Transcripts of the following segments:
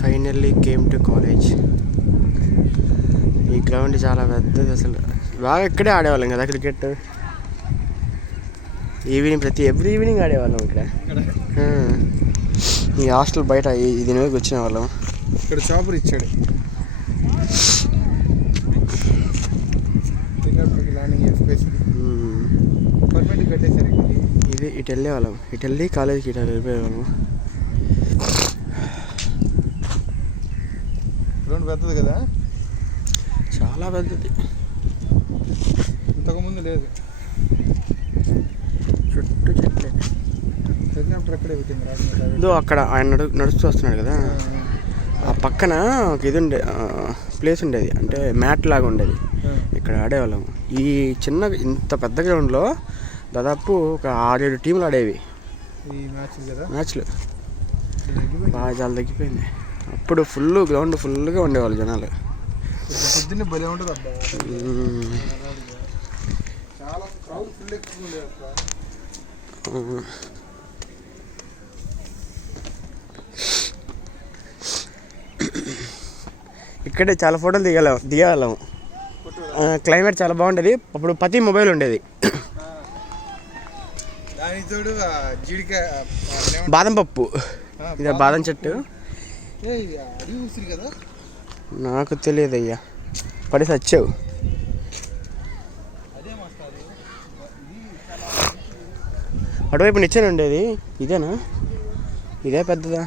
Finally came to college. ఈ ground చాలా పెద్దది అసలు. బాగా ఇక్కడే ఆడేవాళ్ళం కదా క్రికెట్. ఎవ్రీ ఈవినింగ్ ఆడేవాళ్ళం ఇక్కడ. ఈ హాస్టల్ బయట దీని మీద వచ్చిన వాళ్ళం. ఇక్కడ చాపర్ ఇచ్చాడు. ఇది ఇటు వెళ్ళేవాళ్ళం. ఇటు వెళ్ళి కాలేజీకి ఇటు వెళ్ళిపోయేవాళ్ళం. గ్రౌండ్ పెద్దది కదా, చాలా పెద్దది. ఇంతకుముందు లేదు, చుట్టూ చెట్లే. హెలికాప్టర్ అక్కడే పెట్టింది. ఇదో అక్కడ ఆయన నడుస్తూ వస్తున్నాడు కదా, ఆ పక్కన ఒక ఇది ఉండే ప్లేస్ ఉండేది, అంటే మ్యాట్ లాగా ఉండేది. ఇక్కడ ఆడేవాళ్ళం. ఈ చిన్న ఇంత పెద్ద గ్రౌండ్లో దాదాపు ఒక 6-7 టీంలు ఆడేవి మ్యాచ్లు. బాగా చాలా తగ్గిపోయింది. అప్పుడు గ్రౌండ్ ఫుల్గా ఉండేవాళ్ళు జనాలు. పొద్దున్నే భలే ఉంటుంది అబ్బా. చాలా క్రౌడ్ ఫుల్ ఎక్కువ ఉండేది. ఇక్కడే చాలా ఫోటోలు దిగేవాళ్ళము. క్లైమేట్ చాలా బాగుండేది. అప్పుడు ప్రతి మొబైల్ ఉండేది. బాదం పప్పు, ఇది బాదం చెట్టు. నాకు తెలియదు అయ్యా, పడేసి వచ్చావు. అటువైపు నిచ్చెన ఉండేది. ఇదేనా? ఇదే పెద్దదా?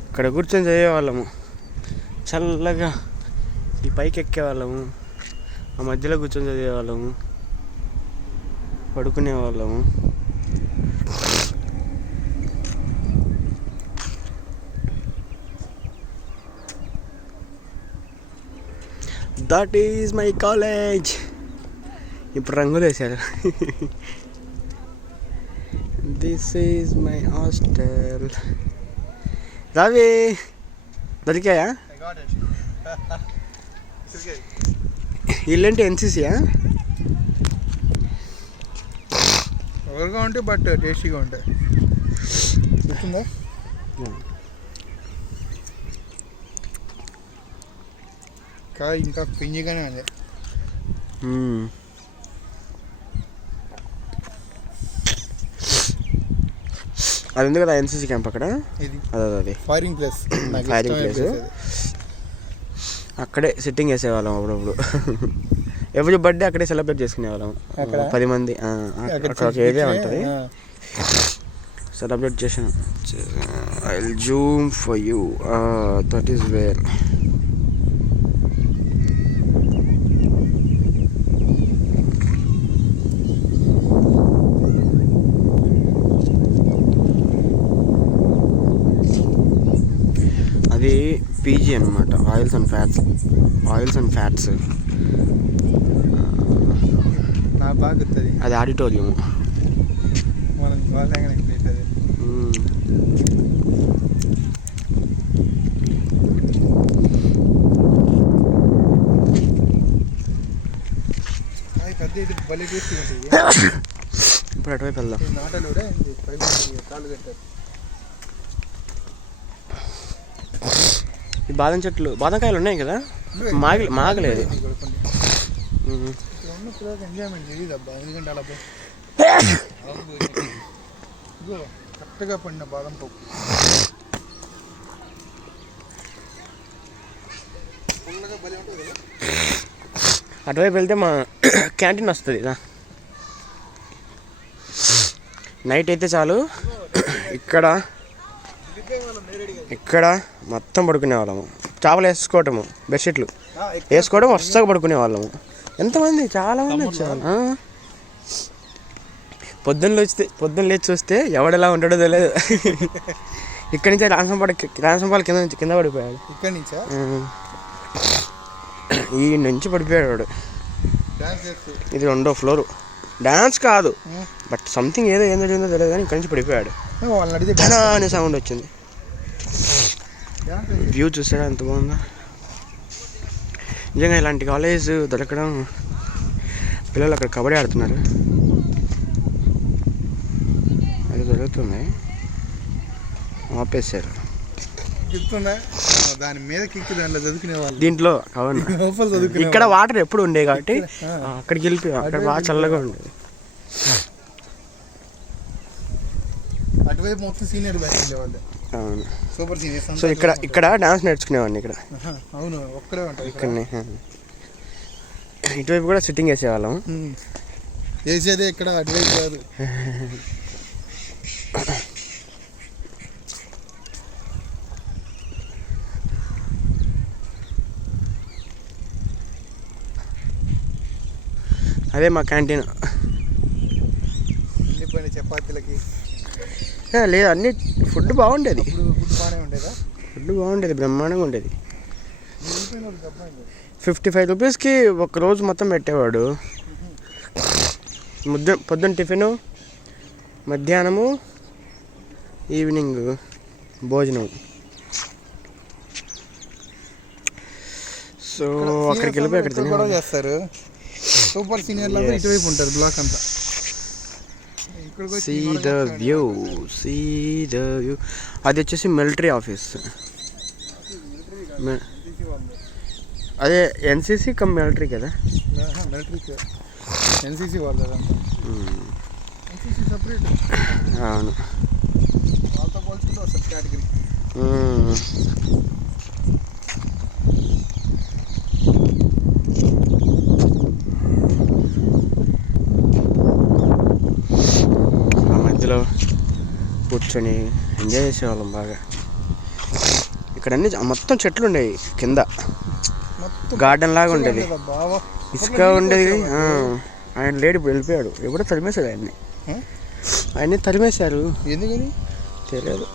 ఇక్కడ కూర్చొని చదివేవాళ్ళము చల్లగా. ఈ పైకి ఎక్కేవాళ్ళము, ఆ మధ్యలో కూర్చొని చదివేవాళ్ళము, పడుకునేవాళ్ళము. That is my college. ఇప్పుడు రంగులు వేసారు. This is my hostel. రావి దొరికాయా? వీళ్ళేంటి ఎన్సీసీయా? ఎవరుగా ఉంటాయి బట్ టేస్టీగా ఉంటాయి. గుర్తుందా? ఇంకా పింజిగానే ఉంది. అది ఉంది కదా ఎన్సీసీ క్యాంప్ అక్కడ. అదే ఫైరింగ్ ప్లేస్. అక్కడే సిట్టింగ్ వేసేవాళ్ళం అప్పుడప్పుడు. ఎవరి బర్త్డే అక్కడే సెలబ్రేట్ చేసుకునేవాళ్ళం. 10 మంది అక్కడ ఒక ఏరియా ఉంటుంది, సెలబ్రేట్ చేసాను. I will Zoom for you. That is where. అది పీజీ అనమాట, ఆయిల్స్ అండ్ ఫ్యాట్స్. నాకు బాగా గుర్తుంది. అది ఆడిటోరియం. ఇప్పుడు అటువైపు వెళ్దాం. ఈ బాదం చెట్లు, బాదంకాయలు ఉన్నాయి కదా, మాగలేదు. ఎంజాయ్మెంట్ తెలియదు అబ్బా, ఎందుకంటే అలా కరెక్ట్గా పడిన బాదం పప్పు. అటువైపు వెళ్తే మా క్యాంటీన్ వస్తుంది. నైట్ అయితే చాలు ఇక్కడ మొత్తం పడుకునే వాళ్ళము. చేపలు వేసుకోవటము, బెడ్షీట్లు వేసుకోవడం, వరుసగా పడుకునే వాళ్ళము. ఎంతమంది, చాలా మంది వచ్చేవాళ్ళు. పొద్దున్న లేచి చూస్తే ఎవడెలా ఉంటాడో తెలియదు. ఇక్కడి నుంచి రాంసంపాలు కింద పడిపోయాడు. ఇక్కడి నుంచా? ఈ నుంచి పడిపోయాడు వాడు. ఇది 2వ ఫ్లోరు. డాన్స్ కాదు, బట్ సంథింగ్ ఏం జరిగిందో తెలియదు కానీ ఇక్కడి నుంచి పడిపోయాడు. ధనా అనే సౌండ్ వచ్చింది. వ్యూ చూసాడా ఎంత బాగుందో. నిజంగా ఇలాంటి కాలేజ్ దొరకడం. పిల్లలు అక్కడ కబడ్డీ ఆడుతున్నారు. అది జరుగుతుంది, ఆపేశారు. చెప్తుందా దాని మీద కిక్కి దాంట్లో చదువుకునే వాళ్ళు దీంట్లో అవును. లోపల చదువుకునే ఇక్కడ వాటర్ ఎప్పుడు ఉండేవి కాబట్టి అక్కడికి వెళ్ళిపోయాం, అక్కడ బాగా చల్లగా ఉండేది. అటువైపు మొత్తం సీనియర్ బ్యాచ్ ఉండేవాళ్ళు. అవును. Super seniors. సో ఇక్కడ డాన్స్ నేర్చుకునేవాడిని ఇక్కడ. అవును, ఒక్కడే ఉంటాయి ఇక్కడనే. ఇటువైపు కూడా సిట్టింగ్ వేసేవాళ్ళం. వేసేదే ఇక్కడ, అటువైపు కాదు. అదే మా క్యాంటీన్. ఎండిపోయిన చపాతీలకి లేదు, అన్ని ఫుడ్ బాగుండేది. ఫుడ్ బాగానే ఉండేదా? ఫుడ్ బాగుండేది, బ్రహ్మాండంగా ఉండేది. 55 రూపీస్కి ఒక రోజు మొత్తం పెట్టేవాడు. పొద్దున్న టిఫిను, మధ్యాహ్నము, ఈవినింగ్ భోజనం. సో అక్కడికి వెళ్ళిపోయి అక్కడ కూడా చేస్తారు. సూపర్ సీనియర్లు అంతా ఇటువైపు ఉంటారు బ్లాక్ అంతా. See the view, see the view. అది వచ్చేసి మిలిటరీ ఆఫీస్. అదే ఎన్సీసీ కమ్ మిలిటరీ కదా. మిలిటరీ ఎన్సీసీ వాళ్ళు ఎన్సీసీ సపరేట్. అవును, వాళ్ళతో పోల్చుకుంటే వస్తారు కేటగిరీ. మధ్యలో కూర్చొని ఎంజాయ్ చేసేవాళ్ళం బాగా. ఇక్కడ అన్ని మొత్తం చెట్లు ఉండేవి, కింద గార్డెన్ లాగా ఉండేది, ఇసుక ఉండేది. ఆయన లేడు, ఇప్పుడు వెళ్ళిపోయాడు. ఎప్పుడో తరిమేశాడు ఆయన్ని తరిమేశారు. ఎందుకని తెలియదు.